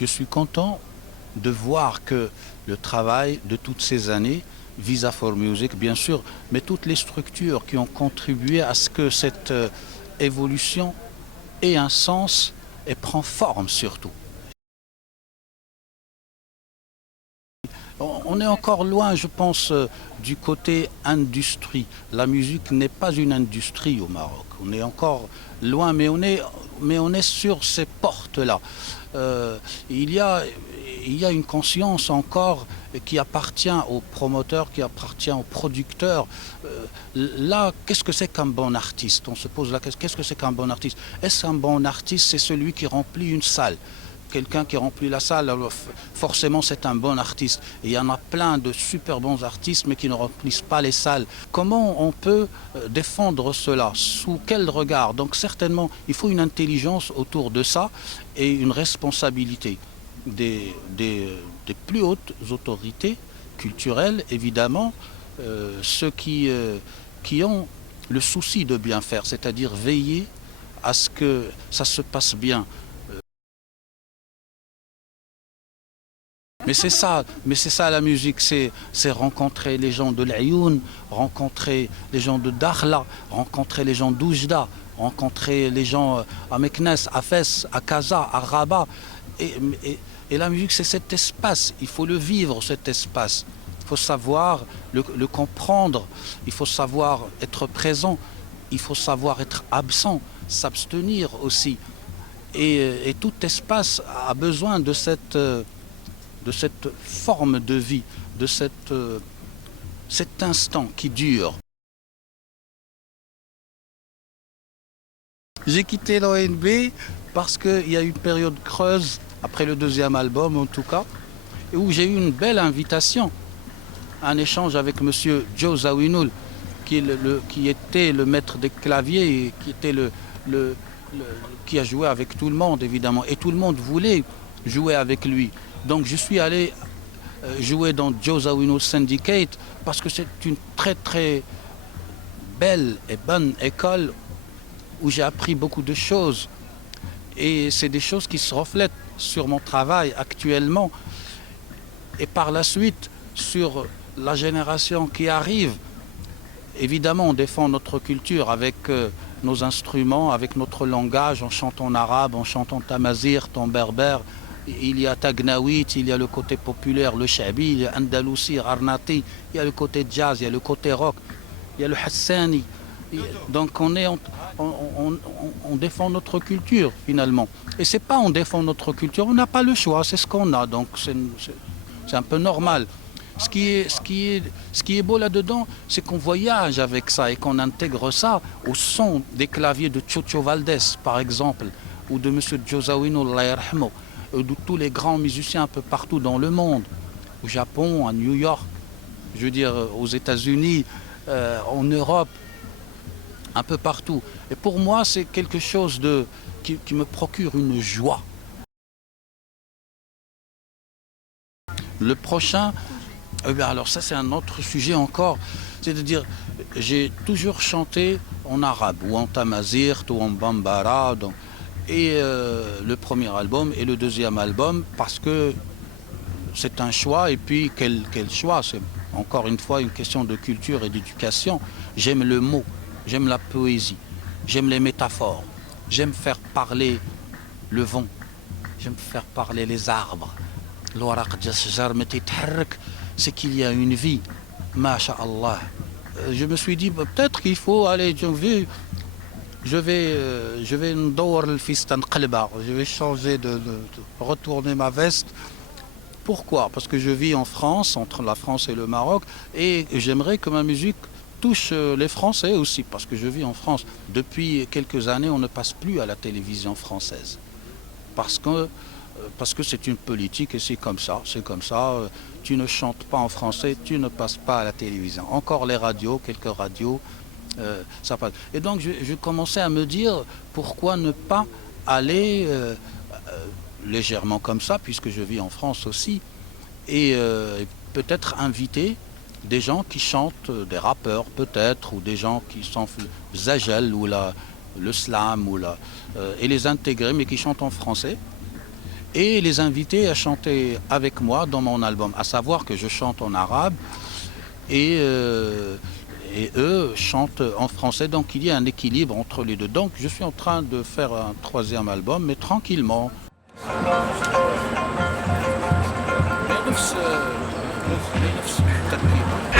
Je suis content de voir que le travail de toutes ces années, Visa for Music bien sûr, mais toutes les structures qui ont contribué à ce que cette évolution ait un sens et prend forme surtout. On est encore loin, je pense, du côté industrie. La musique n'est pas une industrie au Maroc. On est encore loin, mais on est sur ces portes-là. Euh, il y a, il y a une conscience encore qui appartient aux promoteurs, qui appartient aux producteurs. Là, qu'est-ce que c'est qu'un bon artiste? On se pose la question, qu'est-ce que c'est qu'un bon artiste? Est-ce qu'un bon artiste, c'est celui qui remplit une salle? Quelqu'un qui remplit la salle, alors forcément c'est un bon artiste. Et il y en a plein de super bons artistes, mais qui ne remplissent pas les salles. Comment on peut défendre cela? Sous quel regard? Donc certainement, il faut une intelligence autour de ça et une responsabilité des plus hautes autorités culturelles, évidemment, ceux qui ont le souci de bien faire, c'est-à-dire veiller à ce que ça se passe bien. Mais c'est ça la musique, c'est rencontrer les gens de l'Ayoun, rencontrer les gens de Dakhla, rencontrer les gens d'Oujda, rencontrer les gens à Meknes, à Fès, à Casa, à Rabat. Et, et- et la musique, c'est cet espace, il faut le vivre, cet espace. Il faut savoir le comprendre, il faut savoir être présent, il faut savoir être absent, s'abstenir aussi. Et tout espace a besoin de cette forme de vie, de cet instant qui dure. J'ai quitté l'ONB parce qu'il y a eu une période creuse, après le deuxième album en tout cas, où j'ai eu une belle invitation, un échange avec monsieur Joe Zawinul, qui était le maître des claviers et qui était le- qui a joué avec tout le monde évidemment. Et tout le monde voulait jouer avec lui. Donc je suis allé jouer dans Joe Zawinul Syndicate parce que c'est une très très belle et bonne école où j'ai appris beaucoup de choses. Et c'est des choses qui se reflètent sur mon travail actuellement et par la suite sur la génération qui arrive. Évidemment, on défend notre culture avec nos instruments, avec notre langage, en chantant en arabe, en chantant tamazir, en berbère. Il y a Tagnawit, il y a le côté populaire, le shabi, il y a Andalousi, Arnati, il y a le côté jazz, il y a le côté rock, il y a le Hassani. Donc on défend notre culture finalement. Et c'est pas on défend notre culture, on n'a pas le choix, c'est ce qu'on a. Donc c'est un peu normal. Ce qui est beau là-dedans, c'est qu'on voyage avec ça et qu'on intègre ça au son des claviers de Chocho Valdés, par exemple, ou de M. Josawino, ou de tous les grands musiciens un peu partout dans le monde, au Japon, à New York, je veux dire aux États-Unis, en Europe, un peu partout. Et pour moi, c'est quelque chose qui me procure une joie. Le prochain, alors ça c'est un autre sujet encore, c'est-à-dire j'ai toujours chanté en arabe ou en tamazigh ou en bambara et le premier album et le deuxième album parce que c'est un choix et puis quel choix, c'est encore une fois une question de culture et d'éducation. J'aime le mot, j'aime la poésie, j'aime les métaphores, j'aime faire parler le vent, j'aime faire parler les arbres. C'est qu'il y a une vie, masha'Allah. Je me suis dit, peut-être qu'il faut aller, je vais je vais changer de retourner ma veste. Pourquoi? Parce que je vis en France, entre la France et le Maroc, et j'aimerais que ma musique touche les Français aussi, parce que je vis en France. Depuis quelques années, on ne passe plus à la télévision française. Parce que parce que c'est une politique et c'est comme ça, c'est comme ça. Tu ne chantes pas en français, tu ne passes pas à la télévision. Encore les radios, quelques radios, ça passe. Et donc je commençais à me dire pourquoi ne pas aller légèrement comme ça, puisque je vis en France aussi, et peut-être inviter des gens qui chantent, des rappeurs peut-être, ou des gens qui sont Zagel ou le slam, et les intégrer, mais qui chantent en français et les inviter à chanter avec moi dans mon album. À savoir que je chante en arabe et eux chantent en français. Donc il y a un équilibre entre les deux. Donc je suis en train de faire un troisième album, mais tranquillement. بنفس التركيبة.